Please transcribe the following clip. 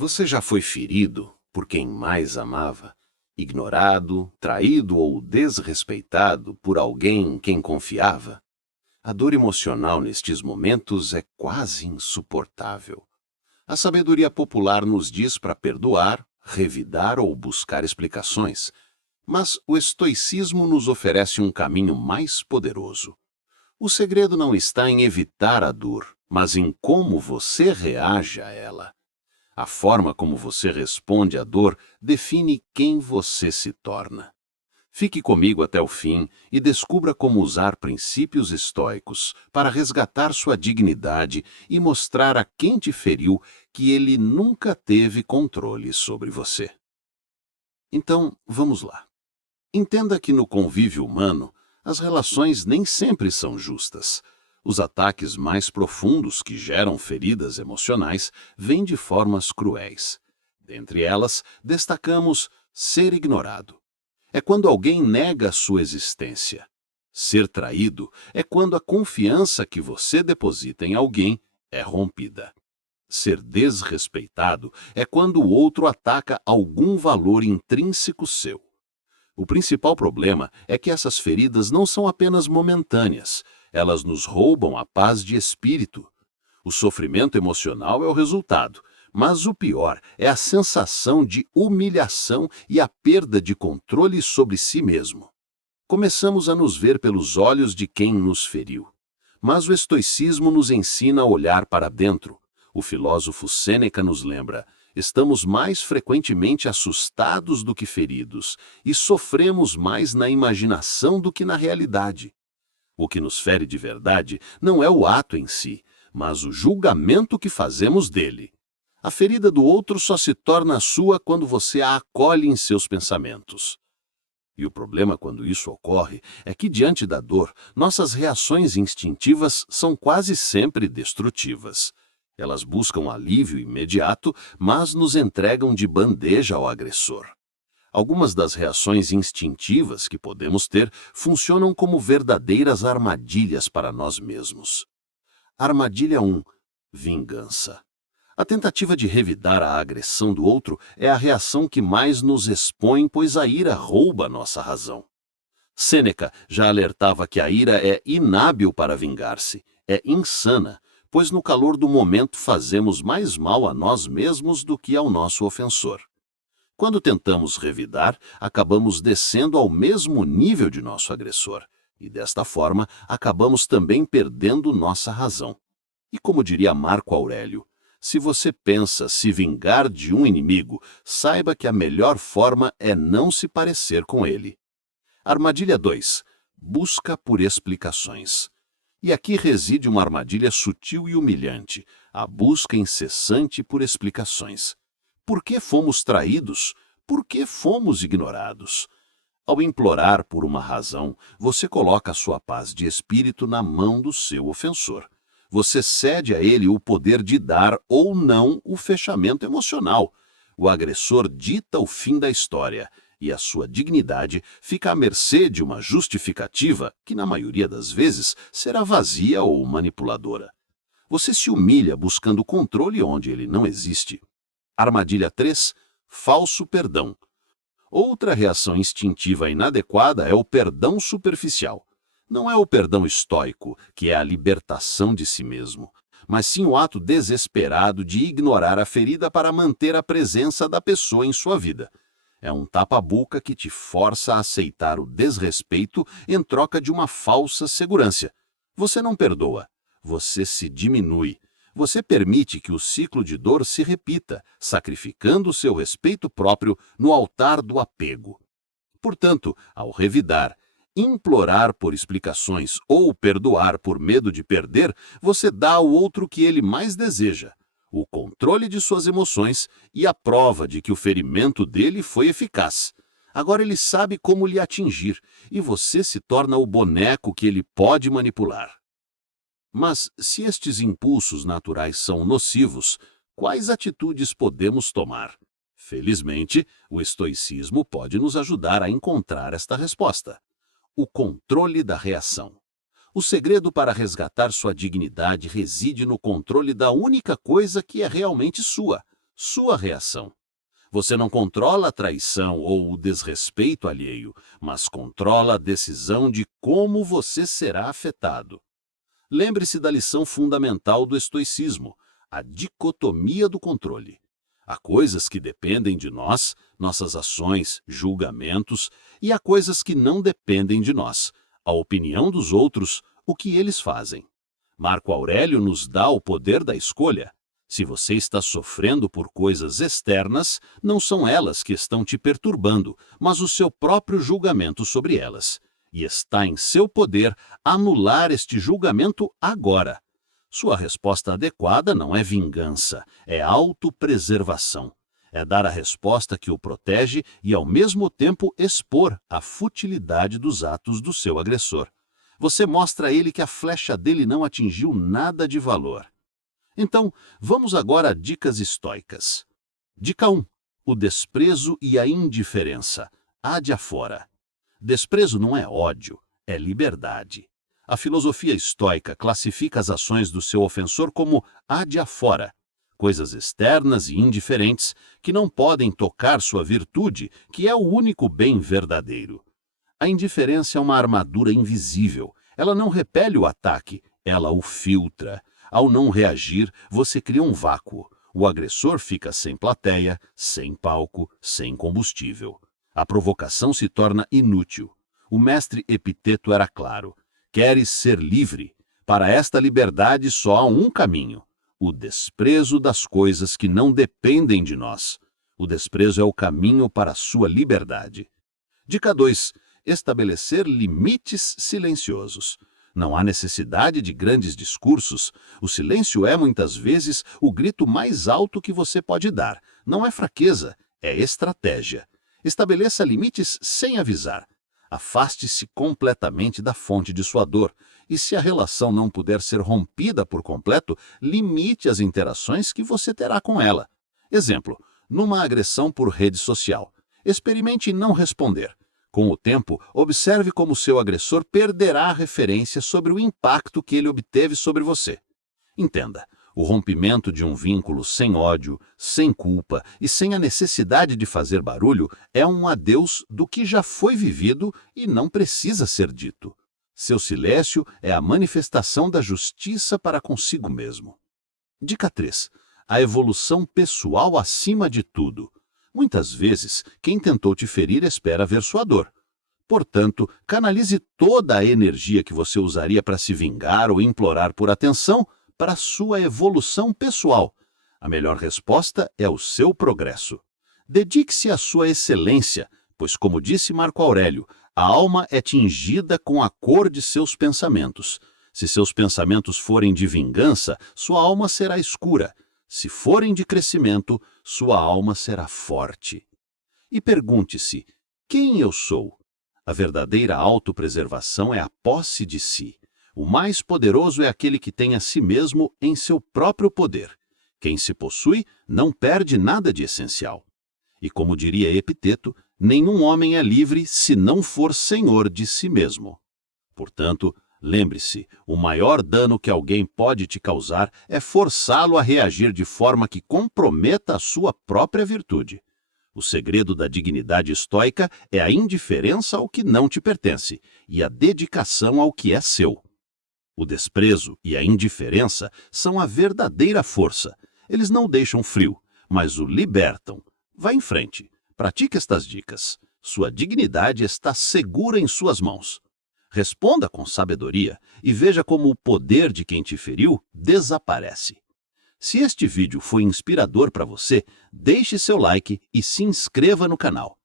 Você já foi ferido por quem mais amava, ignorado, traído ou desrespeitado por alguém em quem confiava? A dor emocional nestes momentos é quase insuportável. A sabedoria popular nos diz para perdoar, revidar ou buscar explicações, mas o estoicismo nos oferece um caminho mais poderoso. O segredo não está em evitar a dor, mas em como você reage a ela. A forma como você responde à dor define quem você se torna. Fique comigo até o fim e descubra como usar princípios estoicos para resgatar sua dignidade e mostrar a quem te feriu que ele nunca teve controle sobre você. Então, vamos lá. Entenda que no convívio humano, as relações nem sempre são justas. Os ataques mais profundos que geram feridas emocionais vêm de formas cruéis. Dentre elas, destacamos ser ignorado. É quando alguém nega a sua existência. Ser traído é quando a confiança que você deposita em alguém é rompida. Ser desrespeitado é quando o outro ataca algum valor intrínseco seu. O principal problema é que essas feridas não são apenas momentâneas, elas nos roubam a paz de espírito. O sofrimento emocional é o resultado, mas o pior é a sensação de humilhação e a perda de controle sobre si mesmo. Começamos a nos ver pelos olhos de quem nos feriu. Mas o estoicismo nos ensina a olhar para dentro. O filósofo Sêneca nos lembra: estamos mais frequentemente assustados do que feridos e sofremos mais na imaginação do que na realidade. O que nos fere de verdade não é o ato em si, mas o julgamento que fazemos dele. A ferida do outro só se torna sua quando você a acolhe em seus pensamentos. E o problema quando isso ocorre é que, diante da dor, nossas reações instintivas são quase sempre destrutivas. Elas buscam alívio imediato, mas nos entregam de bandeja ao agressor. Algumas das reações instintivas que podemos ter funcionam como verdadeiras armadilhas para nós mesmos. Armadilha 1. Vingança. A tentativa de revidar a agressão do outro é a reação que mais nos expõe, pois a ira rouba nossa razão. Sêneca já alertava que a ira é inábil para vingar-se, é insana, pois no calor do momento fazemos mais mal a nós mesmos do que ao nosso ofensor. Quando tentamos revidar, acabamos descendo ao mesmo nível de nosso agressor, e desta forma acabamos também perdendo nossa razão. E como diria Marco Aurélio, se você pensa se vingar de um inimigo, saiba que a melhor forma é não se parecer com ele. Armadilha 2. Busca por explicações. E aqui reside uma armadilha sutil e humilhante, a busca incessante por explicações. Por que fomos traídos? Por que fomos ignorados? Ao implorar por uma razão, você coloca a sua paz de espírito na mão do seu ofensor. Você cede a ele o poder de dar ou não o fechamento emocional. O agressor dita o fim da história, e a sua dignidade fica à mercê de uma justificativa que, na maioria das vezes, será vazia ou manipuladora. Você se humilha buscando controle onde ele não existe. Armadilha 3. Falso perdão. Outra reação instintiva inadequada é o perdão superficial. Não é o perdão estoico, que é a libertação de si mesmo, mas sim o ato desesperado de ignorar a ferida para manter a presença da pessoa em sua vida. É um tapa-boca que te força a aceitar o desrespeito em troca de uma falsa segurança. Você não perdoa, você se diminui. Você permite que o ciclo de dor se repita, sacrificando o seu respeito próprio no altar do apego. Portanto, ao revidar, implorar por explicações ou perdoar por medo de perder, você dá ao outro o que ele mais deseja: o controle de suas emoções e a prova de que o ferimento dele foi eficaz. Agora ele sabe como lhe atingir, e você se torna o boneco que ele pode manipular. Mas, se estes impulsos naturais são nocivos, quais atitudes podemos tomar? Felizmente, o estoicismo pode nos ajudar a encontrar esta resposta: o controle da reação. O segredo para resgatar sua dignidade reside no controle da única coisa que é realmente sua: sua reação. Você não controla a traição ou o desrespeito alheio, mas controla a decisão de como você será afetado. Lembre-se da lição fundamental do estoicismo, a dicotomia do controle. Há coisas que dependem de nós, nossas ações, julgamentos, e há coisas que não dependem de nós, a opinião dos outros, o que eles fazem. Marco Aurélio nos dá o poder da escolha. Se você está sofrendo por coisas externas, não são elas que estão te perturbando, mas o seu próprio julgamento sobre elas. E está em seu poder anular este julgamento agora. Sua resposta adequada não é vingança, é autopreservação. É dar a resposta que o protege e, ao mesmo tempo, expor a futilidade dos atos do seu agressor. Você mostra a ele que a flecha dele não atingiu nada de valor. Então, vamos agora a dicas estoicas. Dica 1. O desprezo e a indiferença. Adiafora. Desprezo não é ódio, é liberdade. A filosofia estoica classifica as ações do seu ofensor como adiafora, coisas externas e indiferentes que não podem tocar sua virtude, que é o único bem verdadeiro. A indiferença é uma armadura invisível. Ela não repele o ataque, ela o filtra. Ao não reagir, você cria um vácuo. O agressor fica sem plateia, sem palco, sem combustível. A provocação se torna inútil. O mestre Epiteto era claro. Queres ser livre? Para esta liberdade só há um caminho: o desprezo das coisas que não dependem de nós. O desprezo é o caminho para a sua liberdade. Dica 2. Estabelecer limites silenciosos. Não há necessidade de grandes discursos. O silêncio é, muitas vezes, o grito mais alto que você pode dar. Não é fraqueza, é estratégia. Estabeleça limites sem avisar. Afaste-se completamente da fonte de sua dor. E se a relação não puder ser rompida por completo, limite as interações que você terá com ela. Exemplo, numa agressão por rede social. Experimente não responder. Com o tempo, observe como seu agressor perderá a referência sobre o impacto que ele obteve sobre você. Entenda, o rompimento de um vínculo sem ódio, sem culpa e sem a necessidade de fazer barulho é um adeus do que já foi vivido e não precisa ser dito. Seu silêncio é a manifestação da justiça para consigo mesmo. Dica 3. A evolução pessoal acima de tudo. Muitas vezes, quem tentou te ferir espera ver sua dor. Portanto, canalize toda a energia que você usaria para se vingar ou implorar por atenção para a sua evolução pessoal. A melhor resposta é o seu progresso. Dedique-se à sua excelência, pois, como disse Marco Aurélio, a alma é tingida com a cor de seus pensamentos. Se seus pensamentos forem de vingança, sua alma será escura. Se forem de crescimento, sua alma será forte. E pergunte-se: quem eu sou? A verdadeira autopreservação é a posse de si. O mais poderoso é aquele que tem a si mesmo em seu próprio poder. Quem se possui não perde nada de essencial. E como diria Epiteto, nenhum homem é livre se não for senhor de si mesmo. Portanto, lembre-se, o maior dano que alguém pode te causar é forçá-lo a reagir de forma que comprometa a sua própria virtude. O segredo da dignidade estoica é a indiferença ao que não te pertence e a dedicação ao que é seu. O desprezo e a indiferença são a verdadeira força. Eles não deixam frio, mas o libertam. Vá em frente, pratique estas dicas. Sua dignidade está segura em suas mãos. Responda com sabedoria e veja como o poder de quem te feriu desaparece. Se este vídeo foi inspirador para você, deixe seu like e se inscreva no canal.